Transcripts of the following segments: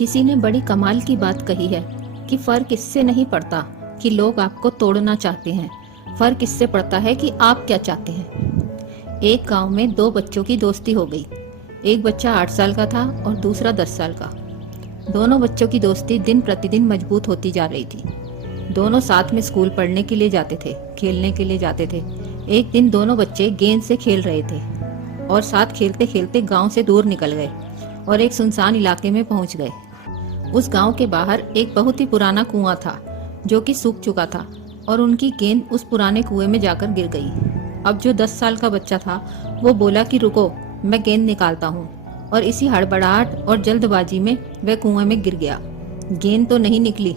किसी ने बड़ी कमाल की बात कही है कि फर्क इससे नहीं पड़ता कि लोग आपको तोड़ना चाहते हैं, फर्क इससे पड़ता है कि आप क्या चाहते हैं। एक गांव में दो बच्चों की दोस्ती हो गई। एक बच्चा 8 साल का था और दूसरा 10 साल का। दोनों बच्चों की दोस्ती दिन प्रतिदिन मजबूत होती जा रही थी। दोनों साथ में स्कूल पढ़ने के लिए जाते थे, खेलने के लिए जाते थे। एक दिन दोनों बच्चे गेंद से खेल रहे थे और साथ खेलते खेलते गांव से दूर निकल गए और एक सुनसान इलाके में पहुंच गए। उस गांव के बाहर एक बहुत ही पुराना कुआं था जो कि सूख चुका था और उनकी गेंद उस पुराने कुएं में जाकर गिर गई। अब जो 10 साल का बच्चा था वो बोला कि रुको, मैं गेंद निकालता हूँ, और इसी हड़बड़ाहट और जल्दबाजी में वह कुएं में गिर गया। गेंद तो नहीं निकली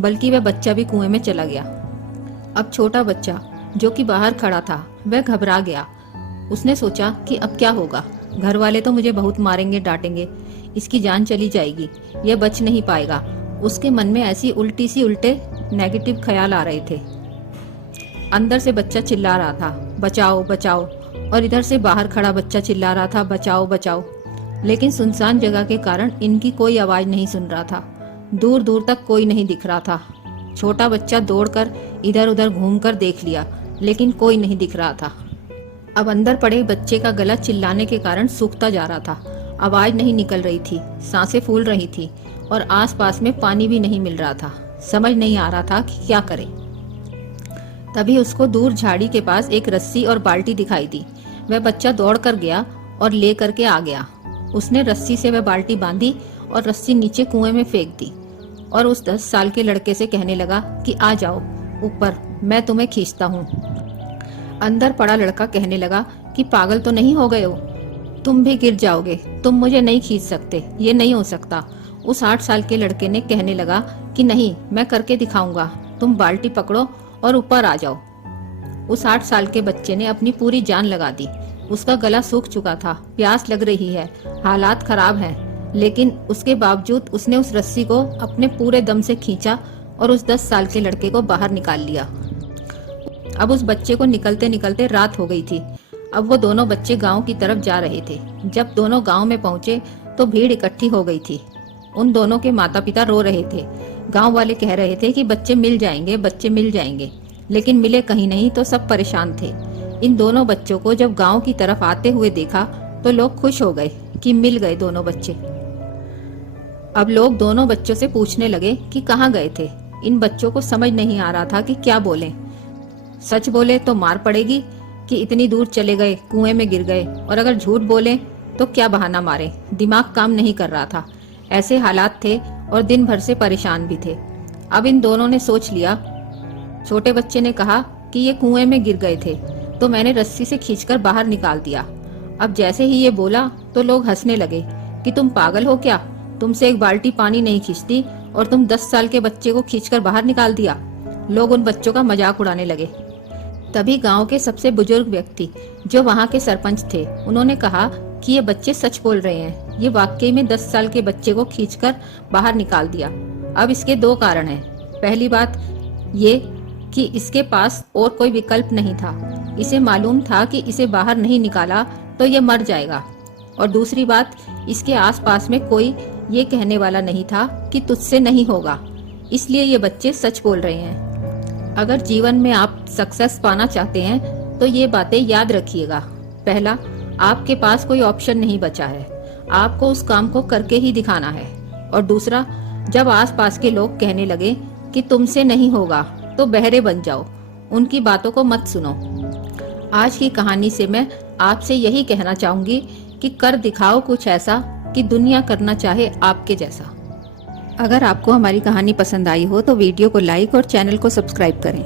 बल्कि वह बच्चा भी कुएं में चला गया। अब छोटा बच्चा जो कि बाहर खड़ा था वह घबरा गया। उसने सोचा कि अब क्या होगा, घर वाले तो मुझे बहुत मारेंगे, डांटेंगे, इसकी जान चली जाएगी, यह बच नहीं पाएगा। उसके मन में ऐसी उल्टे नेगेटिव ख्याल आ रहे थे। अंदर से बच्चा चिल्ला रहा था, बचाओ बचाओ, और इधर से बाहर खड़ा बच्चा चिल्ला रहा था, बचाओ बचाओ। लेकिन सुनसान जगह के कारण इनकी कोई आवाज नहीं सुन रहा था। दूर दूर तक कोई नहीं दिख रहा था। छोटा बच्चा दौड़कर इधर उधर घूमकर देख लिया लेकिन कोई नहीं दिख रहा था। अब अंदर पड़े बच्चे का गला चिल्लाने के कारण सूखता जा रहा था। आवाज नहीं निकल रही थी, सांसें फूल रही थी और आसपास में पानी भी नहीं मिल रहा था। समझ नहीं आ रहा था कि क्या करे। तभी उसको दूर झाड़ी के पास एक रस्सी और बाल्टी दिखाई दी। वह बच्चा दौड़ कर गया और ले करके आ गया। उसने रस्सी से वह बाल्टी बांधी और रस्सी नीचे कुएं में फेंक दी और उस 10 साल के लड़के से कहने लगा कि आ जाओ ऊपर, मैं तुम्हें खींचता हूँ। अंदर पड़ा लड़का कहने लगा कि पागल तो नहीं हो गए हो, तुम भी गिर जाओगे, तुम मुझे नहीं खींच सकते, ये नहीं हो सकता। उस 8 साल के लड़के ने कहने लगा कि नहीं, मैं करके दिखाऊंगा, तुम बाल्टी पकड़ो और ऊपर आ जाओ। उस 8 साल के बच्चे ने अपनी पूरी जान लगा दी। उसका गला सूख चुका था, प्यास लग रही है, हालात खराब हैं, लेकिन उसके बावजूद उसने उस रस्सी को अपने पूरे दम से खींचा और उस 10 साल के लड़के को बाहर निकाल लिया। अब उस बच्चे को निकलते निकलते रात हो गई थी। अब वो दोनों बच्चे गांव की तरफ जा रहे थे। जब दोनों गांव में पहुंचे तो भीड़ इकट्ठी हो गई थी। उन दोनों के माता पिता रो रहे थे। गांव वाले कह रहे थे कि बच्चे मिल जाएंगे, बच्चे मिल जाएंगे, लेकिन मिले कहीं नहीं तो सब परेशान थे। इन दोनों बच्चों को जब गांव की तरफ आते हुए देखा तो लोग खुश हो गए कि मिल गए दोनों बच्चे। अब लोग दोनों बच्चों से पूछने लगे कि कहाँ गए थे। इन बच्चों को समझ नहीं आ रहा था कि क्या बोलें। सच बोले तो मार पड़ेगी कि इतनी दूर चले गए, कुएं में गिर गए, और अगर झूठ बोले तो क्या बहाना मारे। दिमाग काम नहीं कर रहा था। ऐसे हालात थे और दिन भर से परेशान भी थे। अब इन दोनों ने सोच लिया। छोटे बच्चे ने कहा कि ये कुएं में गिर गए थे तो मैंने रस्सी से खींचकर बाहर निकाल दिया। अब जैसे ही ये बोला तो लोग हंसने लगे कि तुम पागल हो क्या, तुमसे एक बाल्टी पानी नहीं खींचती और तुम 10 साल के बच्चे को खींचकर बाहर निकाल दिया। लोग उन बच्चों का मजाक उड़ाने लगे। तभी गांव के सबसे बुजुर्ग व्यक्ति जो वहां के सरपंच थे, उन्होंने कहा कि ये बच्चे सच बोल रहे हैं, ये वाकई में 10 साल के बच्चे को खींचकर बाहर निकाल दिया। अब इसके 2 कारण हैं। पहली बात ये कि इसके पास और कोई विकल्प नहीं था। इसे मालूम था कि इसे बाहर नहीं निकाला तो ये मर जाएगा। और दूसरी बात, इसके आसपास में कोई ये कहने वाला नहीं था कि तुझसे नहीं होगा, इसलिए ये बच्चे सच बोल रहे हैं। अगर जीवन में आप सक्सेस पाना चाहते हैं तो ये बातें याद रखिएगा। पहला, आपके पास कोई ऑप्शन नहीं बचा है, आपको उस काम को करके ही दिखाना है। और दूसरा, जब आसपास के लोग कहने लगे कि तुमसे नहीं होगा तो बहरे बन जाओ, उनकी बातों को मत सुनो। आज की कहानी से मैं आपसे यही कहना चाहूंगी कि कर दिखाओ कुछ ऐसा कि दुनिया करना चाहे आपके जैसा। अगर आपको हमारी कहानी पसंद आई हो तो वीडियो को लाइक और चैनल को सब्सक्राइब करें।